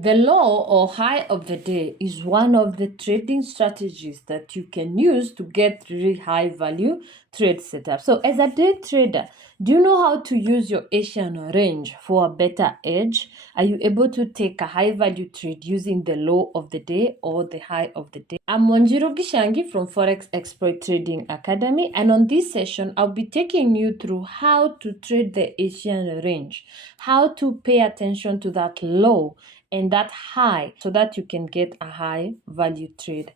The low or high of the day is one of the trading strategies that you can use to get really high value trade setup. So as a day trader, do you know how to use your Asian range for a better edge? Are you able to take a high value trade using the low of the day or the high of the day? I'm Wanjiru Gichangi from Forex Exploit Trading Academy, and on this session, I'll be taking you through how to trade the Asian range, how to pay attention to that low and that high so that you can get a high value trade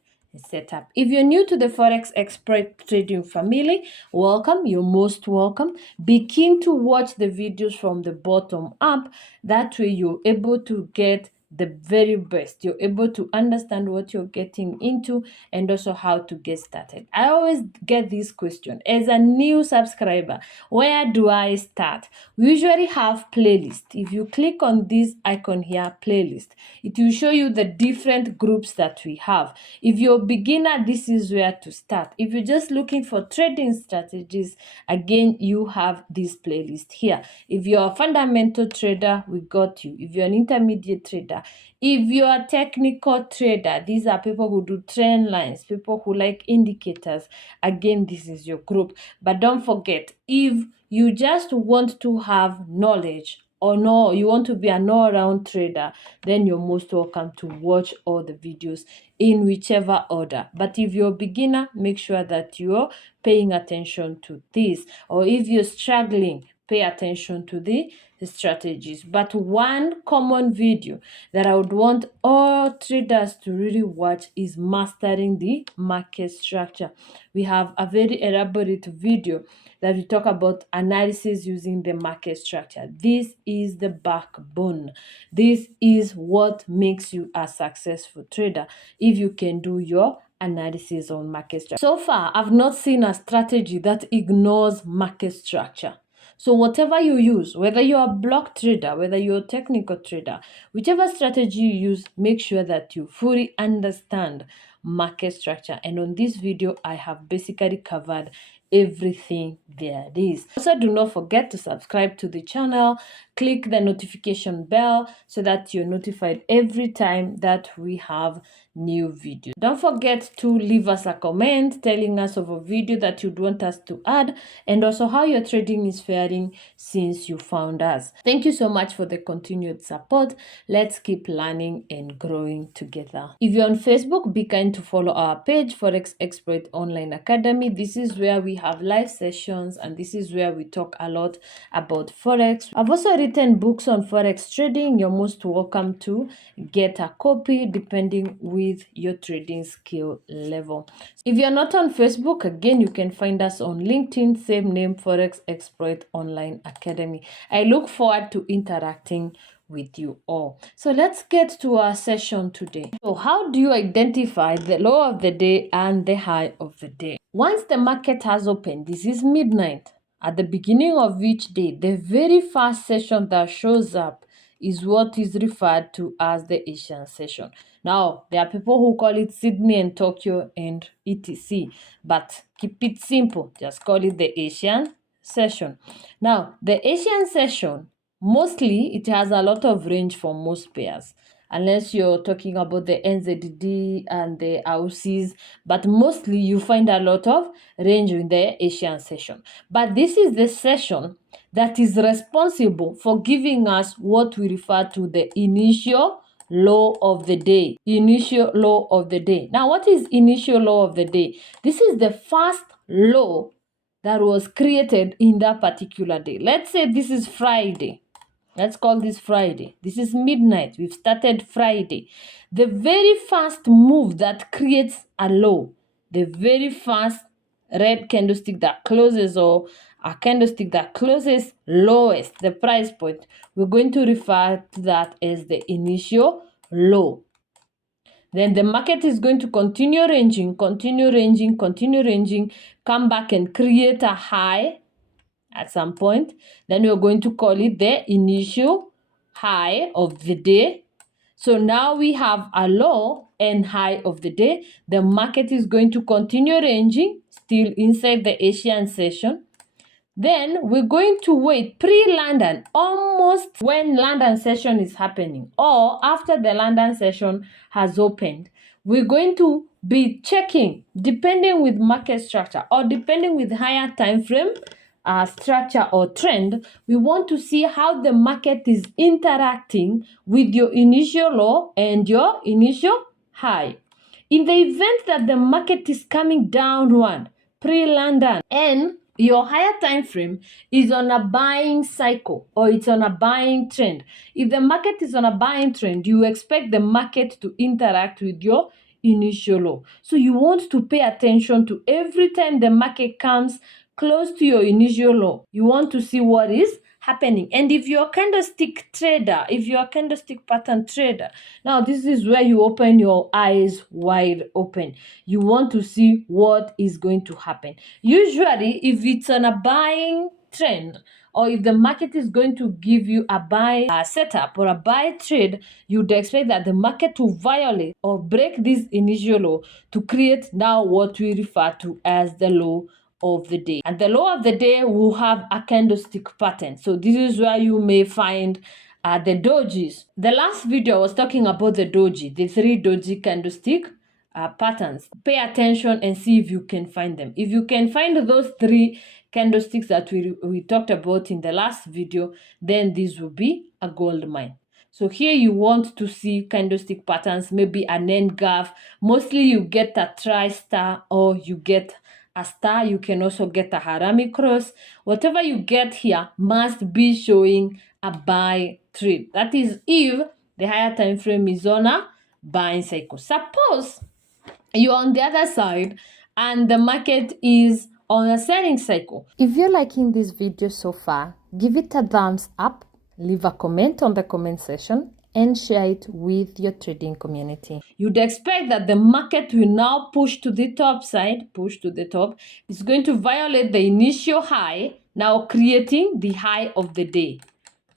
setup. If you're new to the Forex Expert Trading family, welcome. You're most welcome. Be keen to watch the videos from the bottom up. That way you're able to get the very best. You're able to understand what you're getting into and also how to get started. I always get this question as a new subscriber, where do I start? We usually have playlist. If you click on this icon here, playlist, it will show you the different groups that we have. If you're a beginner, this is where to start. If you're just looking for trading strategies, again, you have this playlist here. If you're a fundamental trader, we got you. If you're an intermediate trader, if you're a technical trader, these are people who do trend lines, people who like indicators. Again, this is your group. But don't forget, if you just want to have knowledge or no, you want to be an all-round trader, then you're most welcome to watch all the videos in whichever order. But if you're a beginner, make sure that you're paying attention to this. Or if you're struggling, pay attention to the strategies. But one common video that I would want all traders to really watch is mastering the market structure. We have a very elaborate video that we talk about analysis using the market structure. This is the backbone. This is what makes you a successful trader if you can do your analysis on market structure. So far, I've not seen a strategy that ignores market structure. So whatever you use, whether you're a block trader, whether you're a technical trader, whichever strategy you use, make sure that you fully understand market structure. And on this video, I have basically covered everything there is. Also, do not forget to subscribe to the channel, click the notification bell so that you're notified every time that we have new videos. Don't forget to leave us a comment telling us of a video that you'd want us to add and also how your trading is faring since you found us. Thank you so much for the continued support. Let's keep learning and growing together. If you're on Facebook, be kind to follow our page, Forex Expert Online Academy. This is where we have live sessions and this is where we talk a lot about Forex. I've also written books on Forex trading. You're most welcome to get a copy depending with your trading skill level. If you're not on Facebook, again, you can find us on LinkedIn, same name, Forex Expert Online Academy. I look forward to interacting with you all. So let's get to our session today. So how do you identify the low of the day and the high of the day? Once the market has opened, this is midnight. At the beginning of each day, the very first session that shows up is what is referred to as the Asian session. Now, there are people who call it Sydney and Tokyo and etc. But keep it simple. Just call it the Asian session. Now, the Asian session, mostly it has a lot of range for most pairs. Unless you're talking about the NZD and the AUCs, but mostly you find a lot of range in the Asian session. But this is the session that is responsible for giving us what we refer to the initial low of the day. Initial low of the day. Now, what is initial low of the day? This is the first low that was created in that particular day. Let's say this is Friday. Let's call this Friday. This is midnight. We've started Friday. The very first move that creates a low, the very first red candlestick that closes or a candlestick that closes lowest, the price point, we're going to refer to that as the initial low. Then the market is going to continue ranging, come back and create a high at some point. Then we're going to call it the initial high of the day. So now we have a low and high of the day. The market is going to continue ranging, still inside the Asian session. Then we're going to wait pre-London, almost when London session is happening or after the London session has opened. We're going to be checking depending with market structure or depending with higher time frame structure or trend. We want to see how the market is interacting with your initial low and your initial high. In the event that the market is coming downward pre-London and your higher time frame is on a buying cycle or it's on a buying trend. If the market is on a buying trend, you expect the market to interact with your initial low. So you want to pay attention to every time the market comes close to your initial low. You want to see what is happening. And if you're a candlestick trader, if you're a candlestick pattern trader, now this is where you open your eyes wide open. You want to see what is going to happen. Usually, if it's on a buying trend, or if the market is going to give you a buy setup or a buy trade, you'd expect that the market to violate or break this initial low to create now what we refer to as the low of the day. And the low of the day will have a candlestick pattern. So this is where you may find the dojis. The last video I was talking about the doji, the 3 doji candlestick patterns. Pay attention and see if you can find them. If you can find those 3 candlesticks that we talked about in the last video, then this will be a gold mine. So here you want to see candlestick patterns, maybe an end graph. Mostly you get a tri-star or you get a star. You can also get a harami cross. Whatever you get here must be showing a buy trade. That is if the higher time frame is on a buying cycle. Suppose you're on the other side and the market is on a selling cycle. If you're liking this video so far, give it a thumbs up, leave a comment on the comment section, and share it with your trading community. You'd expect that the market will now push to the top side, push to the top. It's going to violate the initial high, now creating the high of the day.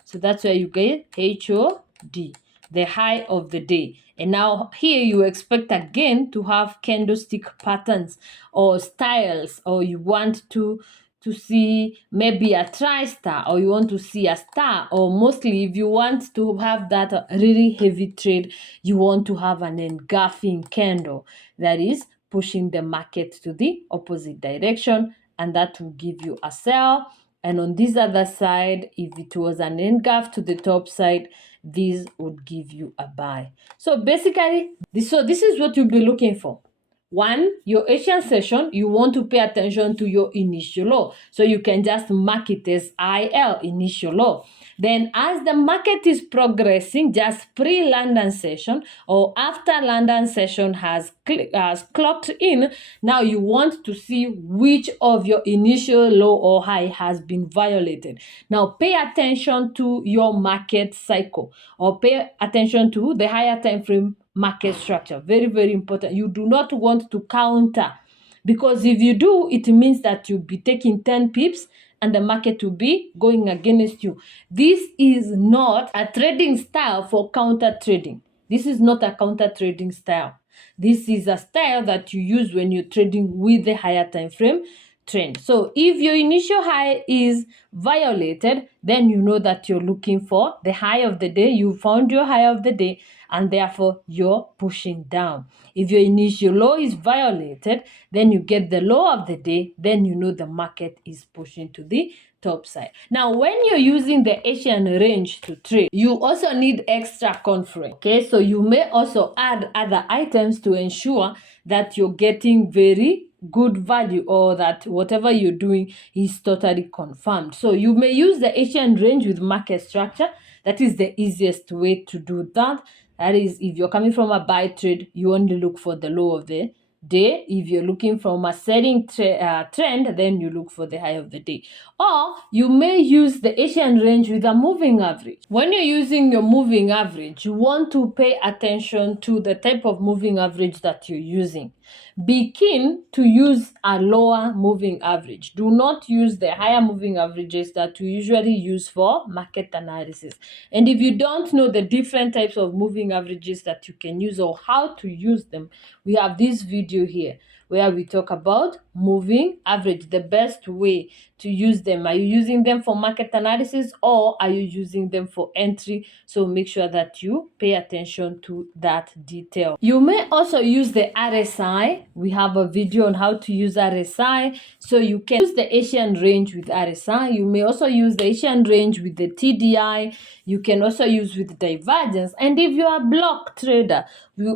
So that's where you get HOD, the high of the day. And now here you expect again to have candlestick patterns or styles, or you want to see maybe a tri-star, or you want to see a star, or mostly if you want to have that really heavy trade, you want to have an engulfing candle that is pushing the market to the opposite direction, and that will give you a sell. And on this other side, if it was an engulf to the top side, this would give you a buy. So basically, this is what you'll be looking for. 1, your Asian session, you want to pay attention to your initial low. So you can just mark it as IL, initial low. Then as the market is progressing, just pre-London session or after London session has clocked in, now you want to see which of your initial low or high has been violated. Now pay attention to your market cycle or pay attention to the higher time frame market structure. Very, very important. You do not want to counter, because if you do, it means that you'll be taking 10 pips and the market will be going against you. This is not a trading style for counter trading. This is not a counter trading style. This is a style that you use when you're trading with the higher time frame trend. So if your initial high is violated, then you know that you're looking for the high of the day. You found your high of the day and therefore you're pushing down. If your initial low is violated, then you get the low of the day, then you know the market is pushing to the top side. Now, when you're using the Asian range to trade, you also need extra confluence. Okay, so you may also add other items to ensure that you're getting very good value, or that whatever you're doing is totally confirmed. So you may use the Asian range with market structure. That is the easiest way to do that. That is, if you're coming from a buy trade, you only look for the low of the day. If you're looking from a selling trend, then you look for the high of the day. Or you may use the Asian range with a moving average. When you're using your moving average, you want to pay attention to the type of moving average that you're using. Be keen to use a lower moving average. Do not use the higher moving averages that we usually use for market analysis. And if you don't know the different types of moving averages that you can use or how to use them, we have this video here where we talk about moving average, the best way to use them. Are you using them for market analysis or are you using them for entry? So make sure that you pay attention to that detail. You may also use the RSI. We have a video on how to use RSI. So you can use the Asian range with RSI. You may also use the Asian range with the TDI. You can also use with divergence. And if you are a block trader, you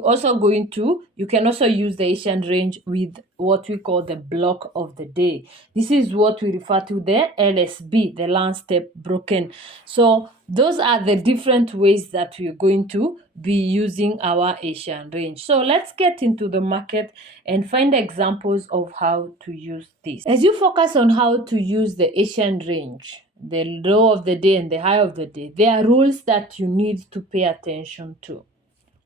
can also use the Asian range with what we call the block of the day. This is what we refer to the LSB, the last step broken. So those are the different ways that we're going to be using our Asian range. So let's get into the market and find examples of how to use this. As you focus on how to use the Asian range, the low of the day and the high of the day, there are rules that you need to pay attention to.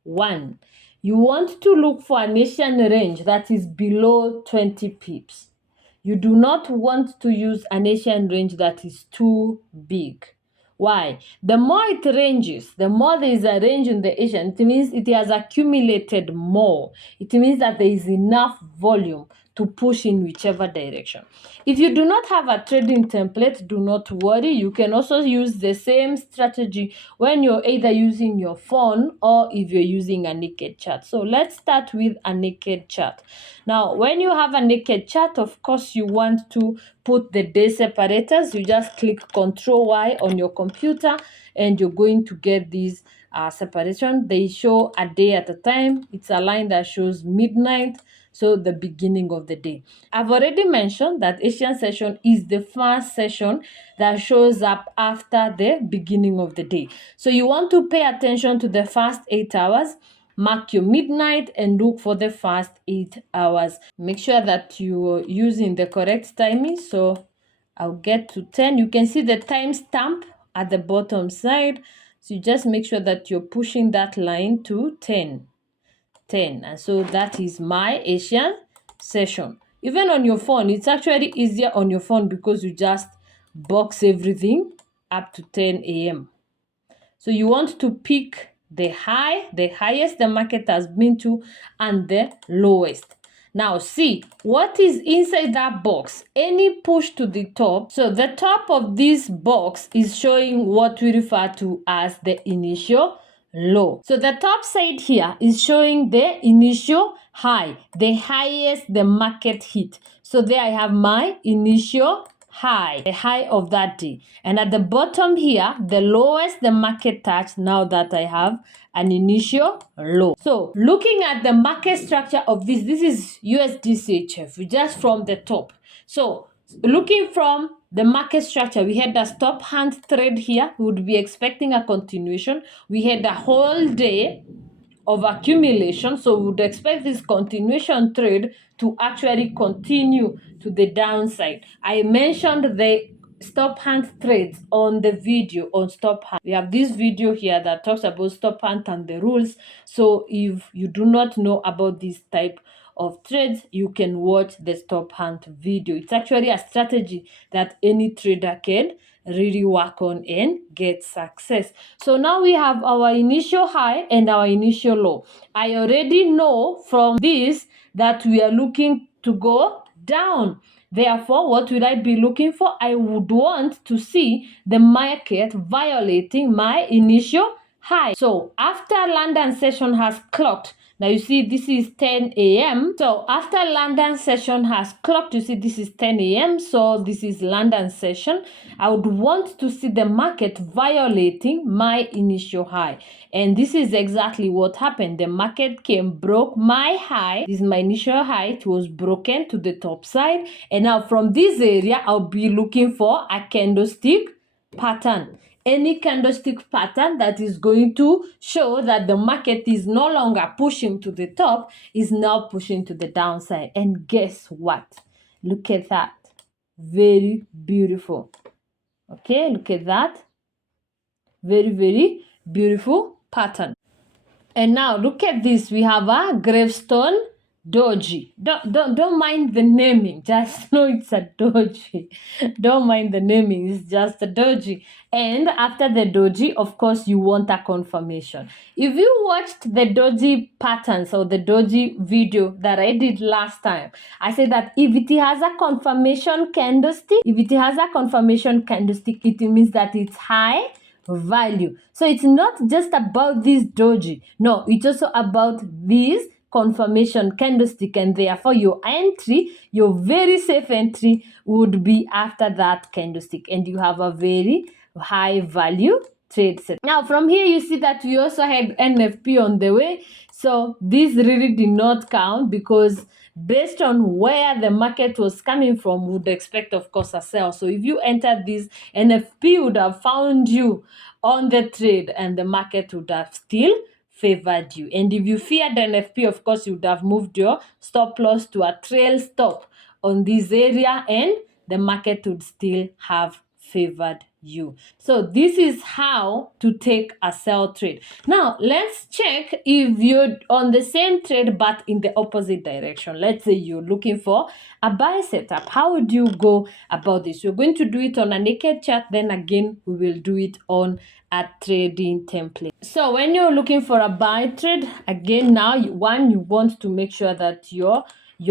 1, you want to look for an Asian range that is below 20 pips. You do not want to use an Asian range that is too big. Why? The more it ranges, the more there is a range in the Asian, it means it has accumulated more. It means that there is enough volume to push in whichever direction. If you do not have a trading template, do not worry. You can also use the same strategy when you're either using your phone or if you're using a naked chart. So let's start with a naked chart. Now, when you have a naked chart, of course, you want to put the day separators. You just click Ctrl Y on your computer and you're going to get these separation. They show a day at a time. It's a line that shows midnight, so the beginning of the day. I've already mentioned that Asian session is the first session that shows up after the beginning of the day. So you want to pay attention to the first 8 hours, mark your midnight and look for the first 8 hours. Make sure that you're using the correct timing. So I'll get to 10. You can see the timestamp at the bottom side. So you just make sure that you're pushing that line to 10. And so that is my Asian session. Even on your phone, it's actually easier on your phone because you just box everything up to 10 a.m. So you want to pick the highest the market has been to, and the lowest. Now see what is inside that box. Any push to the top. So the top of this box is showing what we refer to as the initial low. So the top side here is showing the initial high, the highest the market hit. So there I have my initial high, the high of that day. And at the bottom here, the lowest the market touched, now that I have an initial low. So looking at the market structure of this is USD just from the top. So looking from the market structure, we had a stop hand trade here. We would be expecting a continuation. We had a whole day of accumulation, so we would expect this continuation trade to actually continue to the downside. I mentioned the stop hand trades on the video on stop hand. We have this video here that talks about stop hand and the rules. So if you do not know about this type of trades, you can watch the stop hand video. It's actually a strategy that any trader can really work on and get success. So now we have our initial high and our initial low. I already know from this that we are looking to go down. Therefore, what will I be looking for? I would want to see the market violating my initial high. So after London session has clocked, now you see this is 10 a.m. So after London session has clocked, you see this is 10 a.m. So this is London session. I would want to see the market violating my initial high. And this is exactly what happened. The market broke my high. This is my initial high. It was broken to the top side. And now from this area, I'll be looking for a candlestick pattern. Any candlestick pattern that is going to show that the market is no longer pushing to the top, is now pushing to the downside. And guess what? Look at that. Very beautiful. Okay, look at that. Very, very beautiful pattern. And now look at this. We have a gravestone doji. Don't mind the naming. Just know it's a doji. Don't mind the naming. It's just a doji. And after the doji, of course, you want a confirmation. If you watched the doji patterns or the doji video that I did last time, I said that if it has a confirmation candlestick, it means that it's high value. So it's not just about this doji. No, it's also about this confirmation candlestick, and therefore your entry, your very safe entry, would be after that candlestick, and you have a very high value trade set. Now from here you see that we also had NFP on the way. So this really did not count because based on where the market was coming from, would expect of course a sell. So if you entered this, NFP would have found you on the trade and the market would have still favored you. And if you feared NFP, of course you would have moved your stop loss to a trail stop on this area and the market would still have favored you. So this is how to take a sell trade. Now let's check if you're on the same trade but in the opposite direction. Let's say you're looking for a buy setup. How would you go about this? We're going to do it on a naked chart, then again we will do it on a trading template. So when you're looking for a buy trade, again now you want to make sure that your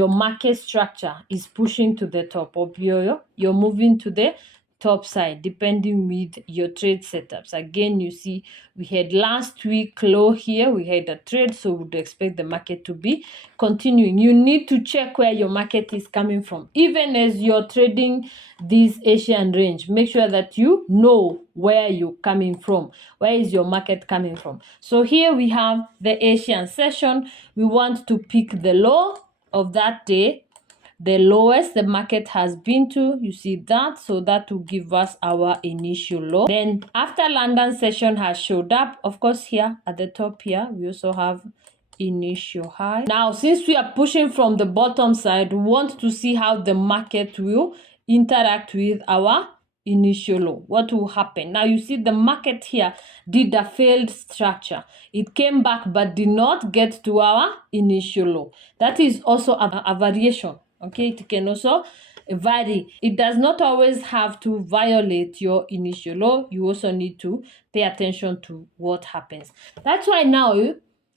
market structure is pushing to the top of you're moving to the top side depending with your trade setups. Again, you see we had last week low here, we had a trade, so we would expect the market to be continuing. You need to check where your market is coming from. Even as you're trading this Asian range, make sure that you know where you're coming from. Where is your market coming from? So here we have the Asian session. We want to pick the low of that day, the lowest the market has been to, you see that, so that will give us our initial low. Then after London session has showed up, of course here at the top here we also have initial high. Now since we are pushing from the bottom side, we want to see how the market will interact with our initial low. What will happen? Now you see the market here did a failed structure. It came back but did not get to our initial low. That is also a variation. Okay, it can also vary. It does not always have to violate your initial low. You also need to pay attention to what happens. That's why now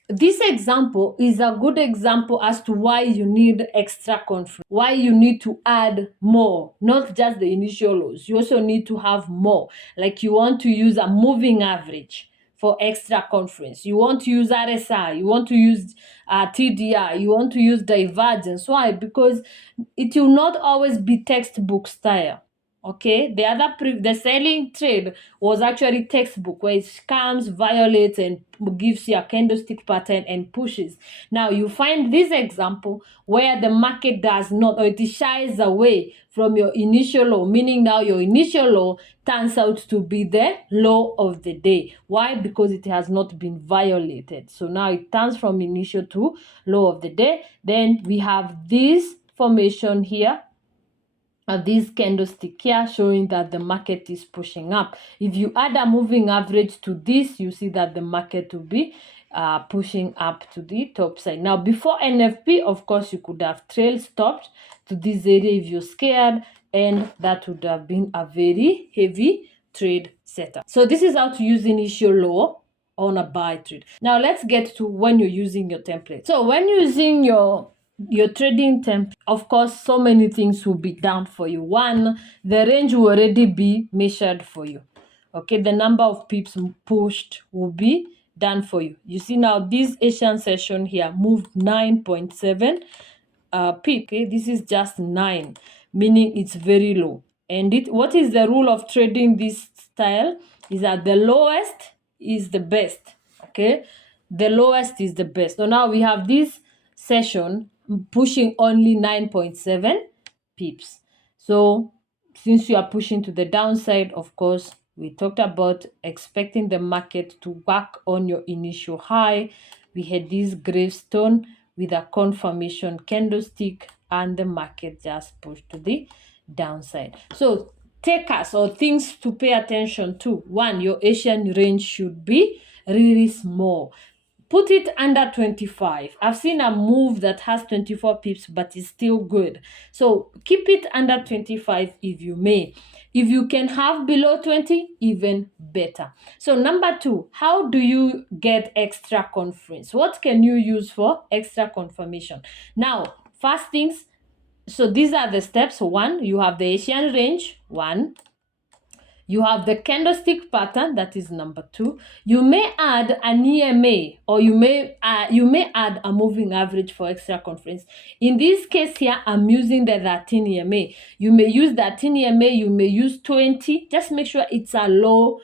this example is a good example as to why you need extra confluence, why you need to add more, not just the initial lows. You also need to have more. Like you want to use a moving average for extra confluence. You want to use RSI, you want to use TDI, you want to use divergence. Why? Because it will not always be textbook style. Okay, the selling trade was actually textbook, where it comes, violates, and gives you a candlestick pattern and pushes. Now you find this example where the market does not, or it shies away from your initial low, meaning now your initial low turns out to be the low of the day. Why? Because it has not been violated. So now it turns from initial to low of the day. Then we have this formation here, this candlestick here, showing that the market is pushing up. If you add a moving average to this, you see that the market will be pushing up to the top side. Now before NFP, of course, you could have trail stopped to this area if you're scared, and that would have been a very heavy trade setup. So this is how to use initial low on a buy trade. Now let's get to when you're using your template. So when using your trading template, of course, so many things will be done for you. One, the range will already be measured for you. Okay, the number of pips pushed will be done for you. You see now this Asian session here moved 9.7 pip. Okay, this is just 9, meaning it's very low. And what is the rule of trading this style is that the lowest is the best. Okay, the lowest is the best. So now we have this session pushing only 9.7 pips. So since you are pushing to the downside, of course, we talked about expecting the market to work on your initial high. We had this gravestone with a confirmation candlestick, and the market just pushed to the downside. So takers or things to pay attention to. One, your Asian range should be really small. put it under 25. I've seen a move that has 24 pips but is still good. So keep it under 25 if you may. If you can have below 20, even better. So number 2, how do you get extra confluence? What can you use for extra confirmation? Now, first things, so these are the steps. 1, you have the Asian range. 1, you have the candlestick pattern, that is number 2. You may add an EMA, or you may add a moving average for extra confluence. In this case here, I'm using the 13 EMA. You may use 13 EMA, you may use 20. Just make sure it's a low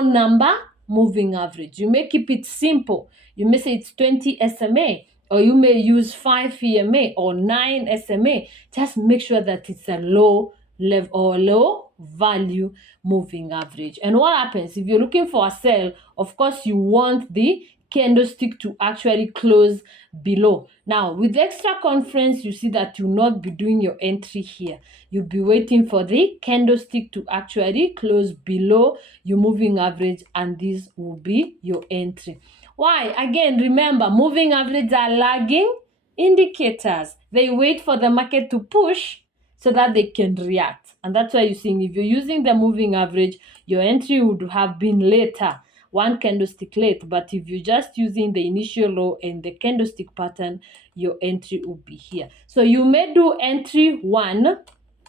number moving average. You may keep it simple. You may say it's 20 SMA, or you may use 5 EMA or 9 SMA. Just make sure that it's a low level or low value moving average. And what happens if you're looking for a sell? Of course, you want the candlestick to actually close below. Now, with extra confluence, you see that you'll not be doing your entry here. You'll be waiting for the candlestick to actually close below your moving average, and this will be your entry. Why? Again, remember, moving averages are lagging indicators. They wait for the market to push so that they can react. And that's why you're seeing, if you're using the moving average, your entry would have been later, one candlestick late. But if you're just using the initial low and the candlestick pattern, your entry will be here. So you may do entry 1.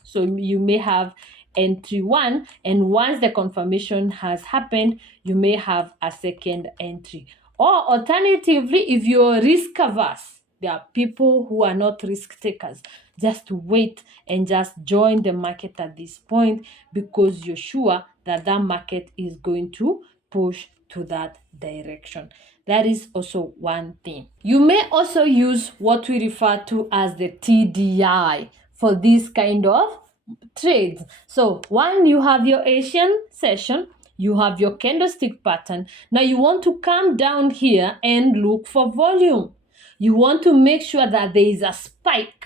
So you may have entry 1, and once the confirmation has happened, you may have a second entry. Or alternatively, if you're risk averse, there are people who are not risk takers. Just wait and just join the market at this point, because you're sure that that market is going to push to that direction. That is also one thing. You may also use what we refer to as the TDI for this kind of trades. So 1, you have your Asian session, you have your candlestick pattern. Now you want to come down here and look for volume. You want to make sure that there is a spike.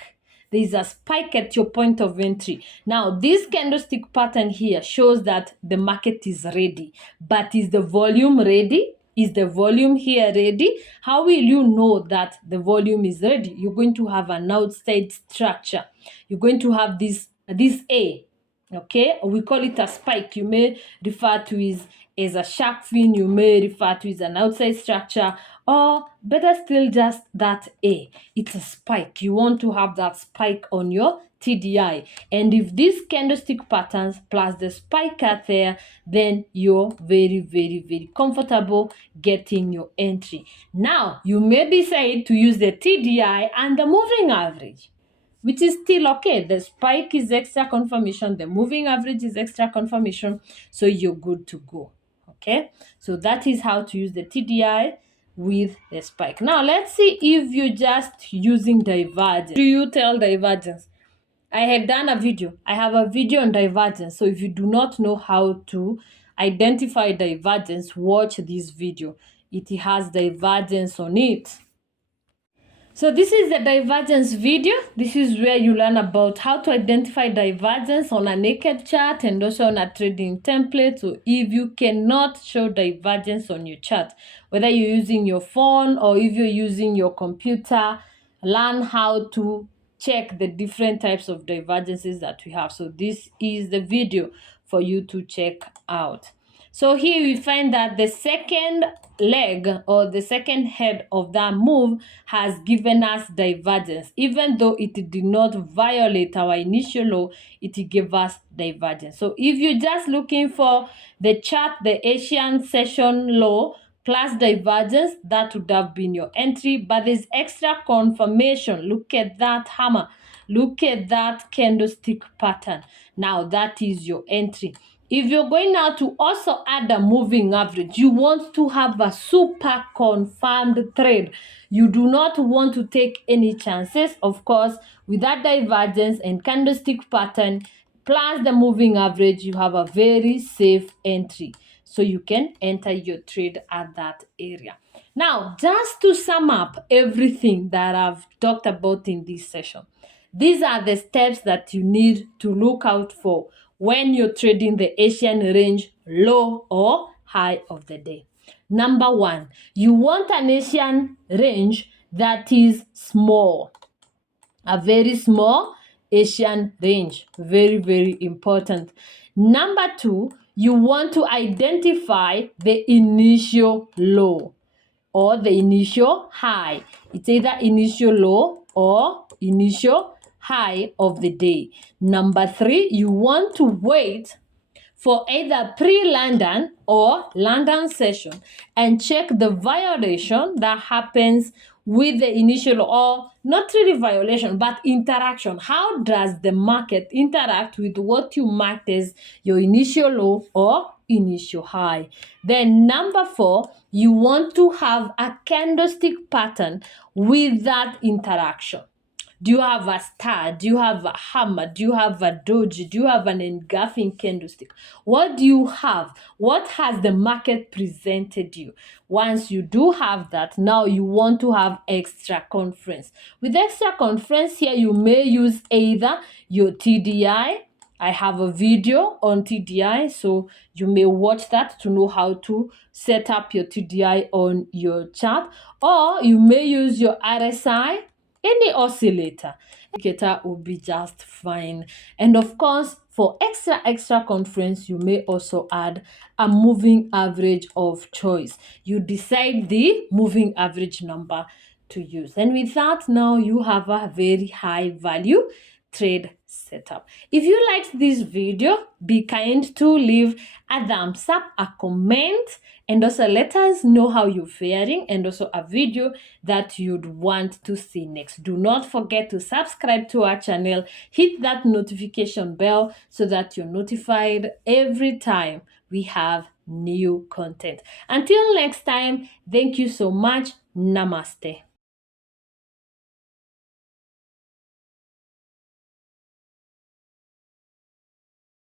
There is a spike at your point of entry. Now, this candlestick pattern here shows that the market is ready. But is the volume ready? Is the volume here ready? How will you know that the volume is ready? You're going to have an outside structure. You're going to have this A. Okay, we call it a spike. You may refer to as a shark fin. You may refer to as an outside structure, or better still, just that A. It's a spike. You want to have that spike on your TDI. And if these candlestick patterns plus the spike are there, then you're very, very, very comfortable getting your entry. Now, you may decide to use the TDI and the moving average, which is still okay. The spike is extra confirmation, the moving average is extra confirmation, so you're good to go. Okay, so that is how to use the TDI with the spike. Now let's see if you're just using divergence. Do you tell divergence? I have done a video. I have a video on divergence. So if you do not know how to identify divergence, watch this video. It has divergence on it. So this is the divergence video. This is where you learn about how to identify divergence on a naked chart and also on a trading template. So if you cannot show divergence on your chart, whether you're using your phone or if you're using your computer, learn how to check the different types of divergences that we have. So this is the video for you to check out. So here we find that the second leg or the second head of that move has given us divergence. Even though it did not violate our initial low, it gave us divergence. So if you're just looking for the chart, the Asian session low plus divergence, that would have been your entry. But there's extra confirmation. Look at that hammer. Look at that candlestick pattern. Now that is your entry. If you're going now to also add a moving average, you want to have a super confirmed trade. You do not want to take any chances. Of course, with that divergence and candlestick pattern plus the moving average, you have a very safe entry. So you can enter your trade at that area. Now, just to sum up everything that I've talked about in this session, these are the steps that you need to look out for when you're trading the Asian range low or high of the day. Number one, you want an Asian range that is small. A very small Asian range. Very, very important. Number two, you want to identify the initial low or the initial high. It's either initial low or initial high of the day. Number three, you want to wait for either pre-London or London session and check the violation that happens with the initial, or not really violation, but interaction. How does the market interact with what you marked as your initial low or initial high? Then number four, you want to have a candlestick pattern with that interaction. Do you have a star? Do you have a hammer? Do you have a doji? Do you have an engulfing candlestick? What do you have? What has the market presented you? Once you do have that, now you want to have extra confluence. With extra confluence here, you may use either your TDI. I have a video on TDI, so you may watch that to know how to set up your TDI on your chart, or you may use your RSI. Any oscillator indicator will be just fine. And of course, for extra confluence, you may also add a moving average of choice. You decide the moving average number to use. And with that, now you have a very high value trade setup. If you liked this video, be kind to leave a thumbs up, a comment, and also let us know how you're faring, and also a video that you'd want to see next. Do not forget to subscribe to our channel, hit that notification bell so that you're notified every time we have new content. Until next time, thank you so much. Namaste.